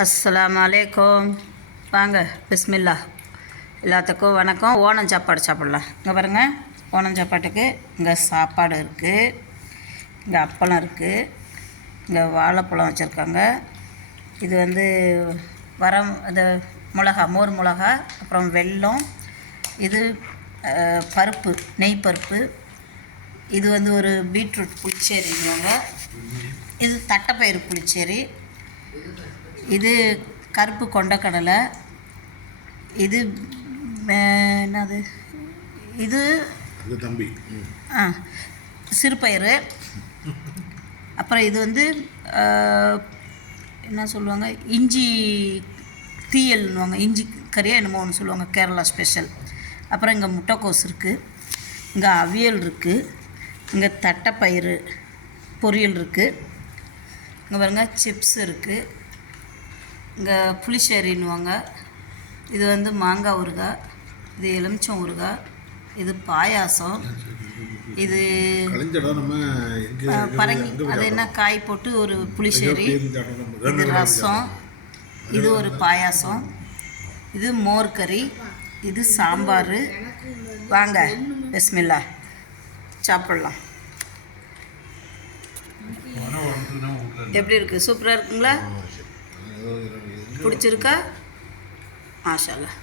அஸ்ஸலாமு அலைக்கும். வாங்க, பிஸ்மில்லா. எல்லாத்துக்கும் வணக்கம். ஓணம் சாப்பாடு சாப்பிட்லாம். இங்கே பாருங்கள், ஓணம் சாப்பாட்டுக்கு இங்கே சாப்பாடு இருக்குது, இங்கே அப்பளம் இருக்குது, இங்கே வாழைப்பழம் வச்சுருக்காங்க. இது வந்து இது மோர் மிளகா, அப்புறம் வெல்லம், இது பருப்பு, நெய் பருப்பு, இது வந்து ஒரு பீட்ரூட் புளிச்சேரிங்க, இது தட்டைப்பயிறு புளிச்சேரி, இது கருப்பு கொண்டக்கடலை, இது என்னது, இது தம்பி சிறுபயிறு, அப்புறம் இது வந்து என்ன சொல்லுவாங்க, இஞ்சி தீயல்னுவாங்க, இஞ்சி கறியாக என்னமோ ஒன்று சொல்லுவாங்க, கேரளா ஸ்பெஷல். அப்புறம் இங்கே முட்டைக்கோஸ் இருக்குது, இங்கே அவியல் இருக்குது, இங்கே தட்டைப்பயிறு பொரியல் இருக்குது, இங்கே பாருங்கள் சிப்ஸ் இருக்குது, இங்கே புளிச்சேரின்னுவாங்க, இது வந்து மாங்காய் ஊறுகாய், இது எலுமிச்சம் ஊறுகாய், இது பாயாசம், இது பரங்கி, அது என்ன காய் போட்டு ஒரு புளிச்சேரி, இது ரசம், இது ஒரு பாயாசம், இது மோர் கறி, இது சாம்பார். வாங்க, பிஸ்மில்லா, சாப்பிட்லாம். எப்படி இருக்குது? சூப்பராக இருக்குங்களா? பிடிச்சிருக்கா? மாஷா அல்லாஹ்.